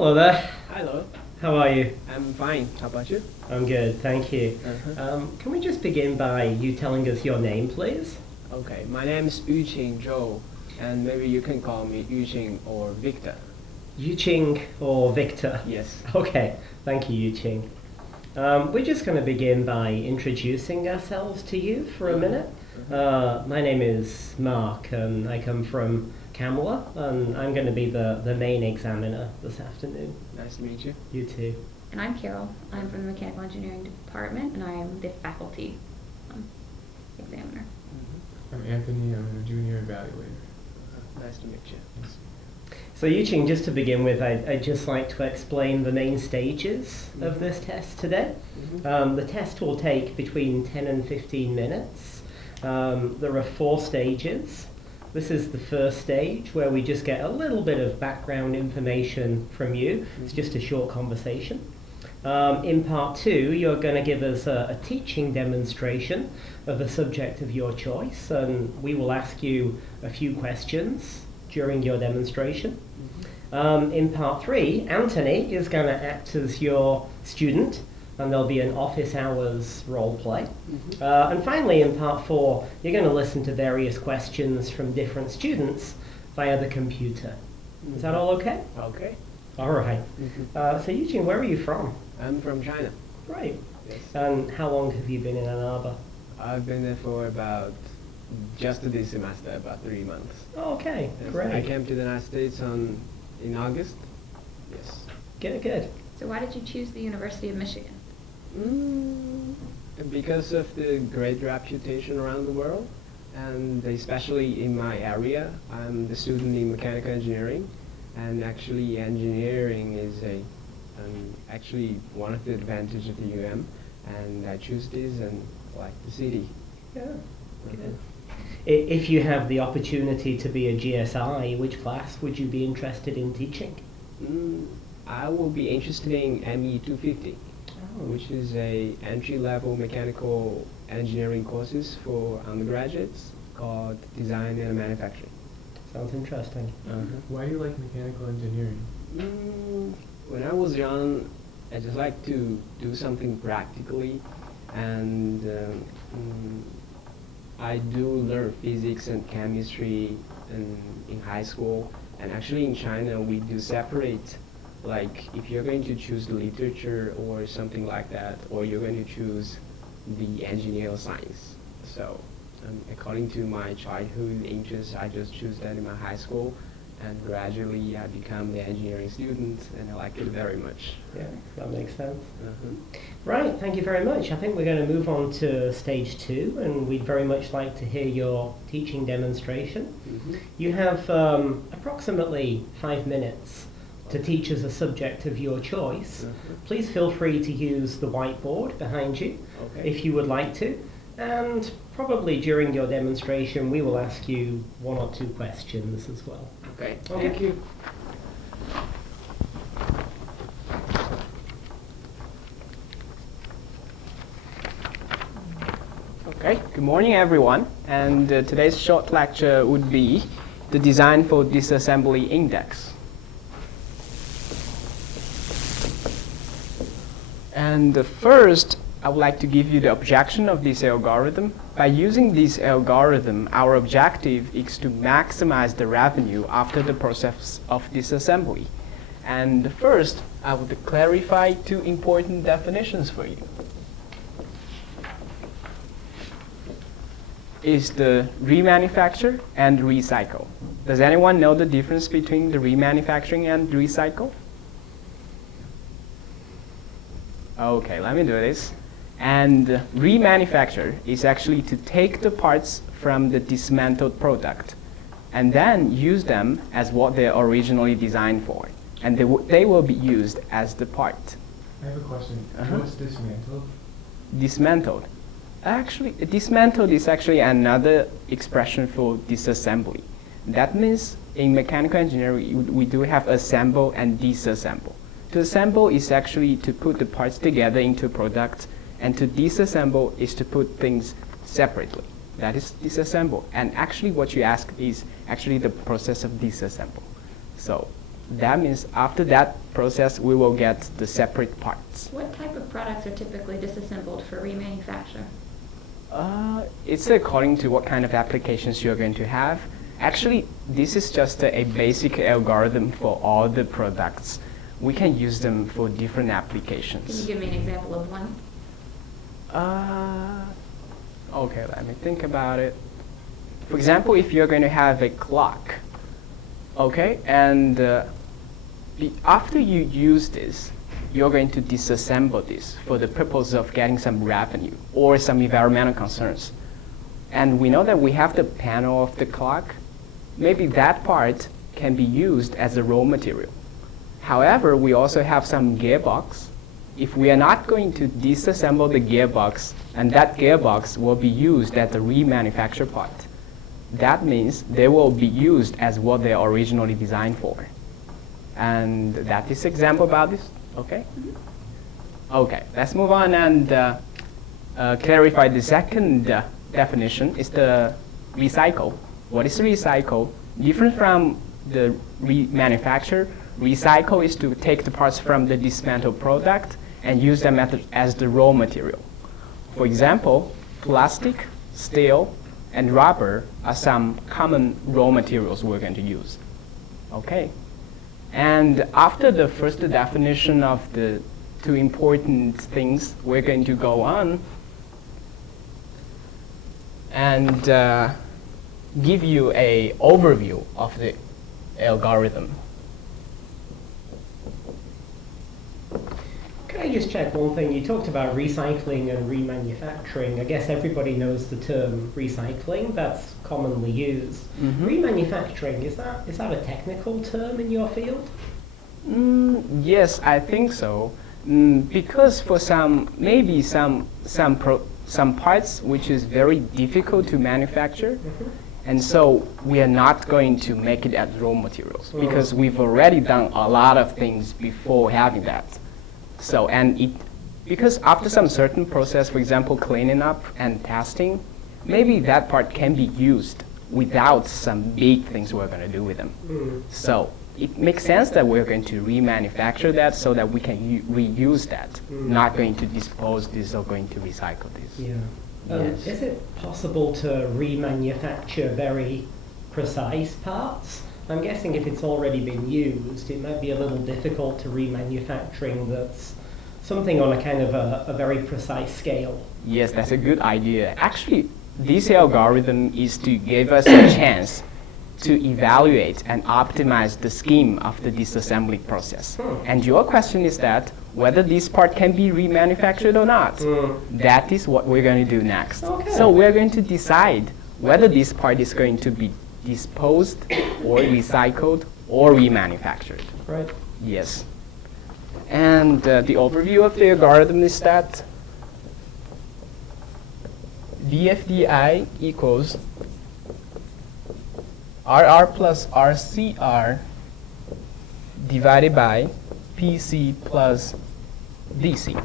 Hello there. Hello, How are you? I'm fine. How about you? I'm good, thank you. Can we just begin by you telling us your name, please? Okay, my name is Yuqing Zhou, and maybe you can call me Yuqing or Victor. Yuqing or Victor? Yes. Okay, thank you, Yuqing. We're just going to begin by introducing ourselves to you for a minute. My name is Mark, and I come from Camilla, and I'm going to be the main examiner this afternoon. Nice to meet you. You too. And I'm Carol. I'm from the Mechanical Engineering Department, and I'm the faculty examiner. I'm Anthony. I'm a junior evaluator. Nice to meet you. So Yuqing, just to begin with, I'd just like to explain the main stages of this test today. The test will take between 10 and 15 minutes. There are 4 stages. This is the first stage where we just get a little bit of background information from you. It's just a short conversation. In part 2, you're going to give us a teaching demonstration of a subject of your choice, and we will ask you a few questions during your demonstration. In part 3, Anthony is going to act as your student, and there'll be an office hours role play. And finally, in part 4, you're going to listen to various questions from different students via the computer. Is that all okay? Okay. All right. So Eugene, where are you from? I'm from China. Right. Yes. And how long have you been in Ann Arbor? I've been there for about just this semester, about 3 months. Oh, okay, Yes. great. I came to the United States in August. Yes. Good. So why did you choose the University of Michigan? Because of the great reputation around the world, and especially in my area. I'm the student in mechanical engineering, and actually engineering is actually one of the advantages of the UM, and I choose this and like the city. Yeah. Good. If you have the opportunity to be a GSI, which class would you be interested in teaching? I will be interested in ME 250. Which is a entry-level mechanical engineering courses for undergraduates called design and manufacturing. Sounds interesting. Why do you like mechanical engineering? When I was young, I just like to do something practically, and I do learn physics and chemistry in high school, and actually in China we do separate. Like if you're going to choose literature or something like that, or you're going to choose the engineering science. So according to my childhood interests, I just choose that in my high school, and gradually I become the engineering student, and I like it very much. Yeah, that makes sense. Right, thank you very much. I think we're going to move on to stage 2, and we'd very much like to hear your teaching demonstration. You have approximately 5 minutes to teach us a subject of your choice. Please feel free to use the whiteboard behind you if you would like to, and probably during your demonstration we will ask you 1 or 2 questions as well. Okay. Thank you. Okay, good morning everyone, and today's short lecture would be the design for disassembly index. And first, I would like to give you the objection of this algorithm. By using this algorithm, our objective is to maximize the revenue after the process of disassembly. And first, I would clarify 2 important definitions for you. Is the remanufacture and recycle. Does anyone know the difference between the remanufacturing and recycle? Okay, let me do this. And remanufacture is actually to take the parts from the dismantled product and then use them as what they're originally designed for. And they will be used as the part. I have a question. What's dismantled? Dismantled. Actually, dismantled is actually another expression for disassembly. That means in mechanical engineering, we do have assemble and disassemble. To assemble is actually to put the parts together into a product, and to disassemble is to put things separately. That is disassemble. And actually what you ask is actually the process of disassemble. So That means after that process, we will get the separate parts. What type of products are typically disassembled for remanufacture? It's according to what kind of applications you're going to have. Actually, this is just a basic algorithm for all the products. We can use them for different Can you applications. give me an example of one? Okay, let me think about it. For example, if you're going to have a clock, okay, and after you use this, you're going to disassemble this for the purpose of getting some revenue or some environmental concerns. And we know that we have the panel of the clock. Maybe that part can be used as a raw material. However, we also have some gearbox. If we are not going to disassemble the gearbox, and that gearbox will be used as the remanufactured part, that means they will be used as what they are originally designed for. And that is example about this, okay? Okay, let's move on and clarify the second definition is the recycle. What is recycle? Different from the remanufacture, recycle is to take the parts from the dismantled product and use them as the raw material. For example, plastic, steel, and rubber are some common raw materials we're going to use. Okay. And after the first definition of the two important things, we're going to go on and give you an overview of the algorithm. Can I just check one thing? You talked about recycling and remanufacturing. I guess everybody knows the term recycling. That's commonly used. Remanufacturing, is that a technical term in your field? Yes, I think so. Because for maybe some parts which is very difficult to manufacture, and so we are not going to make it as raw materials because we've already done a lot of things before having that. So, because after some certain process, for example, cleaning up and testing, maybe that part can be used without some big things we're going to do with them. So it makes sense that we're going to remanufacture that so that we can reuse that, not going to dispose this or going to recycle this. Yeah. Yes. Is it possible to remanufacture very precise parts? I'm guessing if it's already been used, it might be a little difficult to remanufacturing that's something on a kind of a very precise scale. Yes, that's a good idea. Actually, this algorithm is to give us a chance to evaluate and optimize the scheme of the disassembly process. And your question is that whether this part can be remanufactured or not. That is what we're going to do next. Okay. So we're going to decide whether this part is going to be disposed or recycled or remanufactured. Right. Yes. And the overview of the algorithm is that VFDI equals RR plus RCR divided by PC plus DC.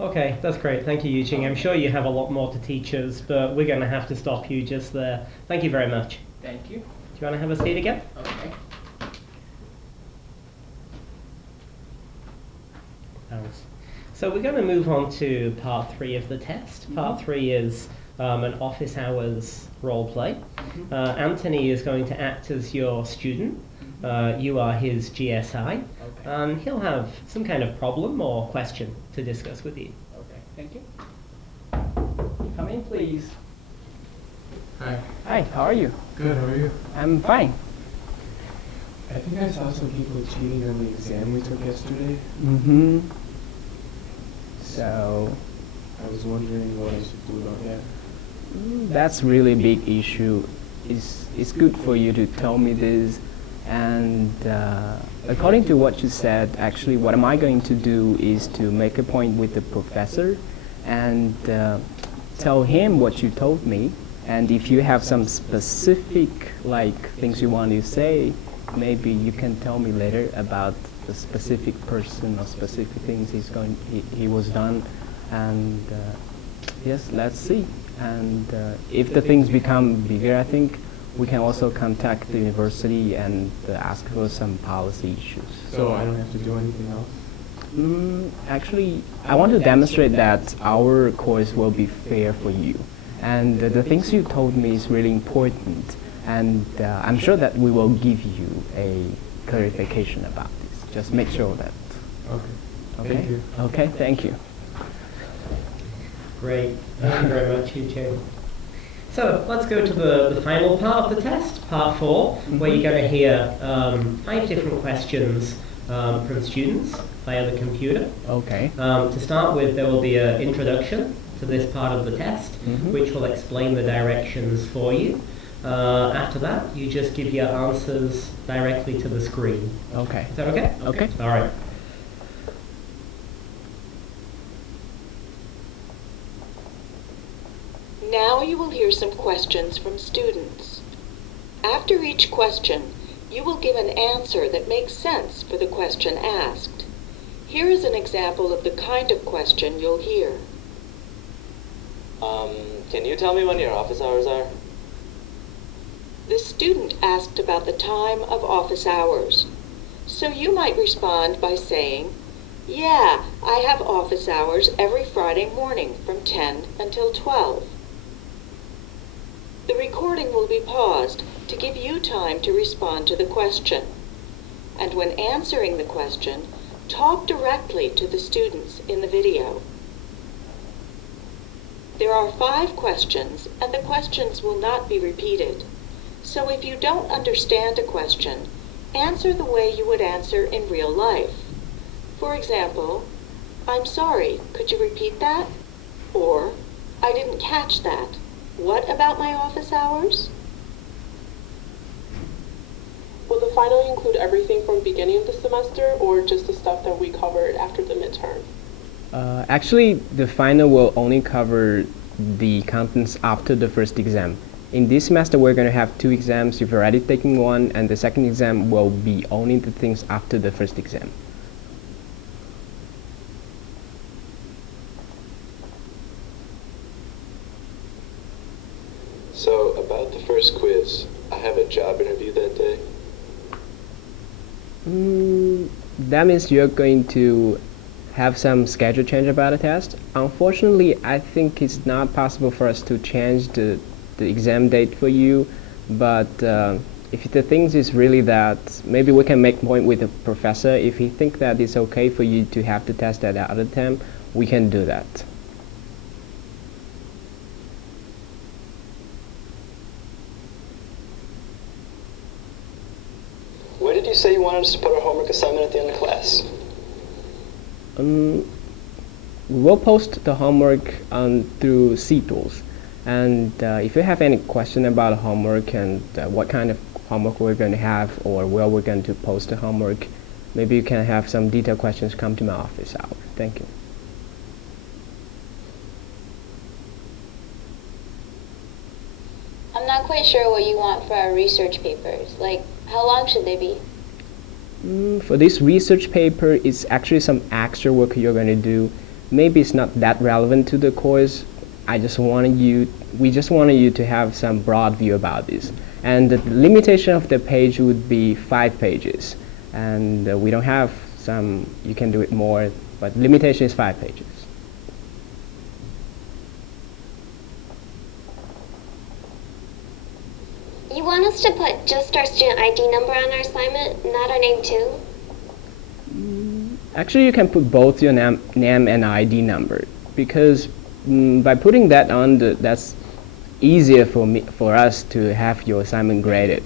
Okay, that's great. Thank you, Yuqing. I'm sure you have a lot more to teach us, but we're going to have to stop you just there. Thank you very much. Thank you. Do you want to have a seat again? Okay. Thanks. So we're going to move on to part 3 of the test. Part 3 is an office hours role play. Anthony is going to act as your student. You are his GSI. Okay. He'll have some kind of problem or question to discuss with you. Okay. Thank you. Come in, please. Hi. Hi. How are you? Good, how are you? I'm fine. I think I saw some people cheating on the exam we took yesterday. So I was wondering what I should do about that. that's really a big issue. It's good for you to tell me this. And according to what you said, actually, what am I going to do is to make a point with the professor and tell him what you told me. And if you have some specific things you want to say, maybe you can tell me later about the specific person or specific things he was done. And yes, let's see. And if the things become bigger, I think we can also contact the university and ask for some policy issues. So I don't have to do anything else? Actually, I want to demonstrate that our course will be fair for you. And the things you told me is really important. And I'm sure that we will give you a clarification about this. Just make sure that. Okay. Okay? Thank you. Okay, thank you. Great. Thank you very much, Yu-Ching. So let's go to the final part of the test, part 4, where you're going to hear 5 different questions from students via the computer. Okay. To start with, there will be an introduction to this part of the test, which will explain the directions for you. After that, you just give your answers directly to the screen. Okay. Is that okay? Okay. All right. Now you will hear some questions from students. After each question, you will give an answer that makes sense for the question asked. Here is an example of the kind of question you'll hear. Can you tell me when your office hours are? The student asked about the time of office hours. So you might respond by saying, "Yeah, I have office hours every Friday morning from 10 until 12. The recording will be paused to give you time to respond to the question. And when answering the question, talk directly to the students in the video. There are 5 questions, and the questions will not be repeated. So if you don't understand a question, answer the way you would answer in real life. For example, "I'm sorry, could you repeat that?" Or, "I didn't catch that. What about my office hours?" Will the final include everything from beginning of the semester or just the stuff that we covered after the midterm? Actually, the final will only cover the contents after the first exam. In this semester, we're going to have 2 exams. You've already taken one, and the second exam will be only the things after the first exam. So, about the first quiz, I have a job interview that day. That means you're going to have some schedule change about a test. Unfortunately, I think it's not possible for us to change the exam date for you, but if the things is really that, maybe we can make point with the professor. If he think that it's okay for you to have the test at the other time, we can do that. Where did you say you wanted us to put our homework assignment at the end of class? We will post the homework through C-Tools. And if you have any question about homework and what kind of homework we're going to have or where we're going to post the homework, maybe you can have some detailed questions come to my office hour. Thank you. I'm not quite sure what you want for our research papers. Like, how long should they be? For this research paper, it's actually some extra work you're going to do. Maybe it's not that relevant to the course. We just wanted you to have some broad view about this. And the limitation of the page would be 5 pages. And we don't have some, you can do it more, but limitation is 5 pages. You want us to put just our student ID number on our assignment, not our name too? Actually, you can put both your name and ID number, because by putting that on, that's easier for us to have your assignment graded.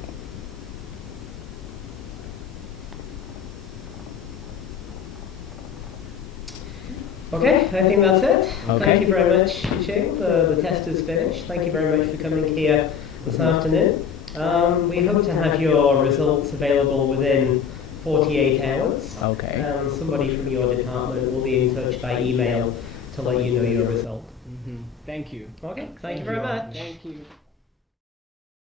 Okay, I think that's it. Okay. Thank you very much, Yu-Ching. The test is finished. Thank you very much for coming here this afternoon. We hope to have your results available within 48 hours. Okay. Somebody from your department will be in touch by email to let you know your result. Thank you. Okay, thank you very much. Thank you.